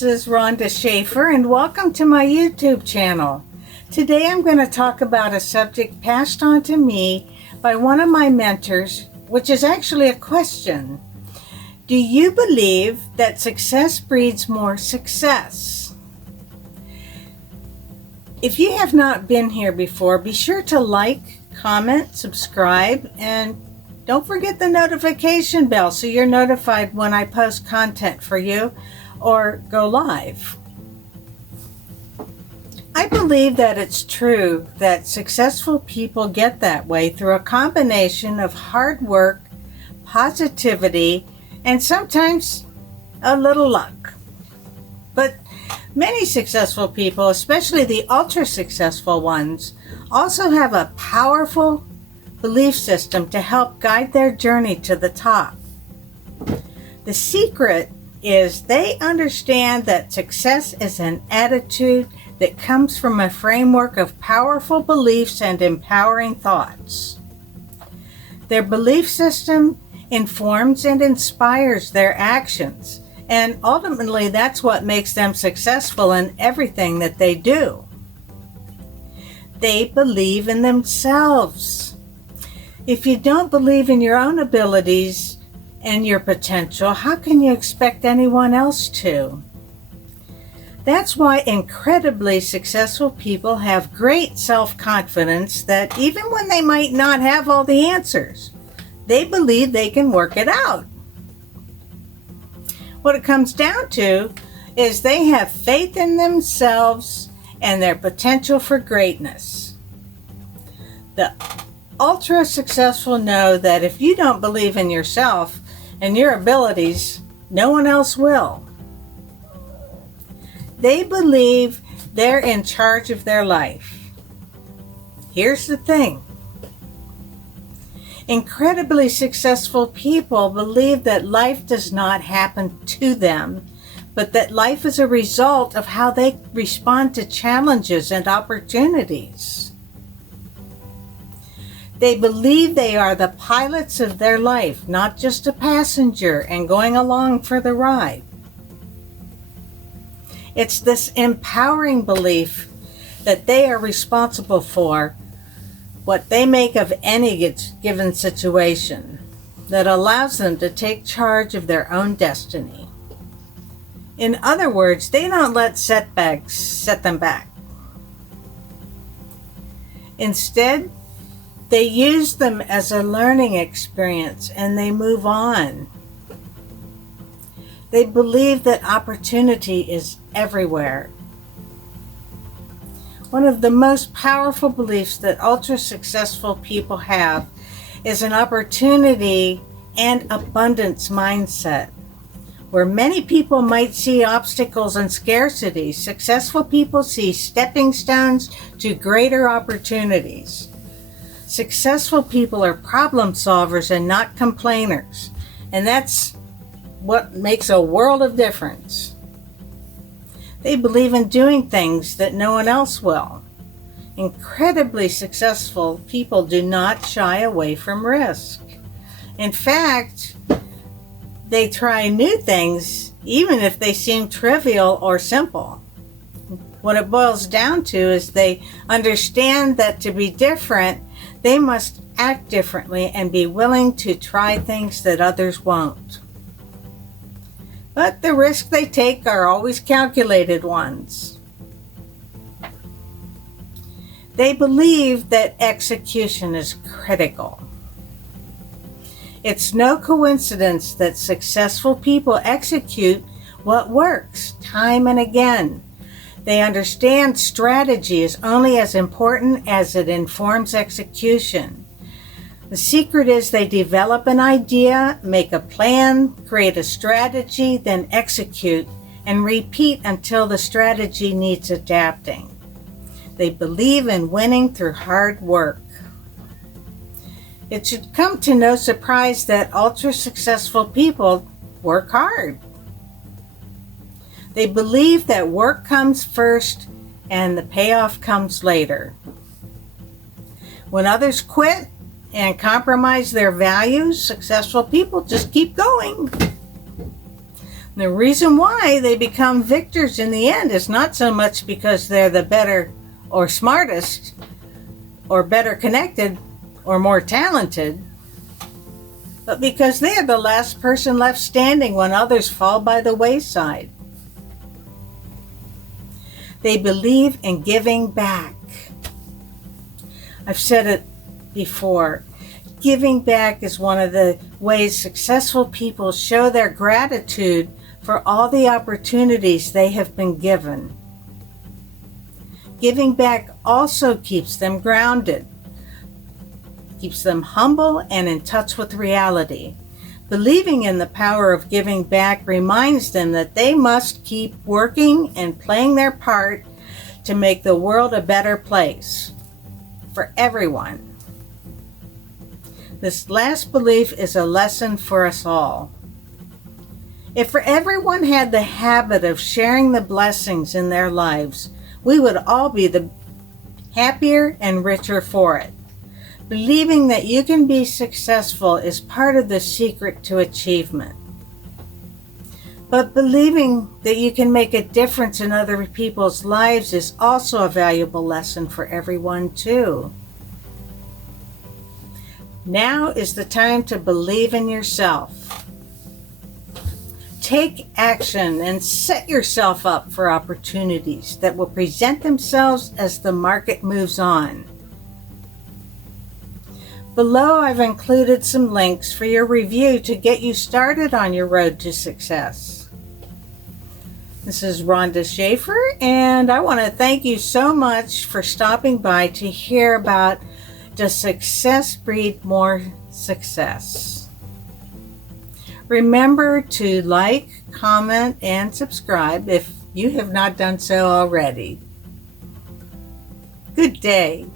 this is Rhonda Schaefer, and welcome to my YouTube channel. Today I'm going to talk about a subject passed on to me by one of my mentors, which is actually a question. Do you believe that success breeds more success? If you have not been here before, be sure to like, comment, subscribe, and don't forget the notification bell so you're notified when I post content for you or go live. I believe that it's true that successful people get that way through a combination of hard work, positivity, and sometimes a little luck. But many successful people, especially the ultra-successful ones, also have a powerful belief system to help guide their journey to the top. The secret is they understand that success is an attitude that comes from a framework of powerful beliefs and empowering thoughts. Their belief system informs and inspires their actions, and ultimately that's what makes them successful in everything that they do. They believe in themselves. If you don't believe in your own abilities and your potential, how can you expect anyone else to? That's why incredibly successful people have great self-confidence that even when they might not have all the answers, they believe they can work it out. What it comes down to is they have faith in themselves and their potential for greatness. The ultra successful know that if you don't believe in yourself and your abilities, no one else will. They believe they're in charge of their life. Here's the thing. Incredibly successful people believe that life does not happen to them, but that life is a result of how they respond to challenges and opportunities. They believe they are the pilots of their life, not just a passenger and going along for the ride. It's this empowering belief that they are responsible for what they make of any given situation that allows them to take charge of their own destiny. In other words, they don't let setbacks set them back. Instead, they use them as a learning experience and they move on. They believe that opportunity is everywhere. One of the most powerful beliefs that ultra-successful people have is an opportunity and abundance mindset. Where many people might see obstacles and scarcity, successful people see stepping stones to greater opportunities. Successful people are problem solvers and not complainers, and that's what makes a world of difference. They believe in doing things that no one else will. Incredibly successful people do not shy away from risk. In fact, they try new things even if they seem trivial or simple. What it boils down to is they understand that to be different, they must act differently and be willing to try things that others won't. But the risks they take are always calculated ones. They believe that execution is critical. It's no coincidence that successful people execute what works time and again. They understand strategy is only as important as it informs execution. The secret is they develop an idea, make a plan, create a strategy, then execute and repeat until the strategy needs adapting. They believe in winning through hard work. It should come to no surprise that ultra-successful people work hard. They believe that work comes first and the payoff comes later. When others quit and compromise their values, successful people just keep going. The reason why they become victors in the end is not so much because they're the better or smartest or better connected or more talented, but because they are the last person left standing when others fall by the wayside. They believe in giving back. I've said it before. Giving back is one of the ways successful people show their gratitude for all the opportunities they have been given. Giving back also keeps them grounded, keeps them humble and in touch with reality. Believing in the power of giving back reminds them that they must keep working and playing their part to make the world a better place for everyone. This last belief is a lesson for us all. If everyone had the habit of sharing the blessings in their lives, we would all be the happier and richer for it. Believing that you can be successful is part of the secret to achievement. But believing that you can make a difference in other people's lives is also a valuable lesson for everyone too. Now is the time to believe in yourself. Take action and set yourself up for opportunities that will present themselves as the market moves on. Below, I've included some links for your review to get you started on your road to success. This is Rhonda Schaefer, and I want to thank you so much for stopping by to hear about Does Success Breed More Success? Remember to like, comment, and subscribe if you have not done so already. Good day.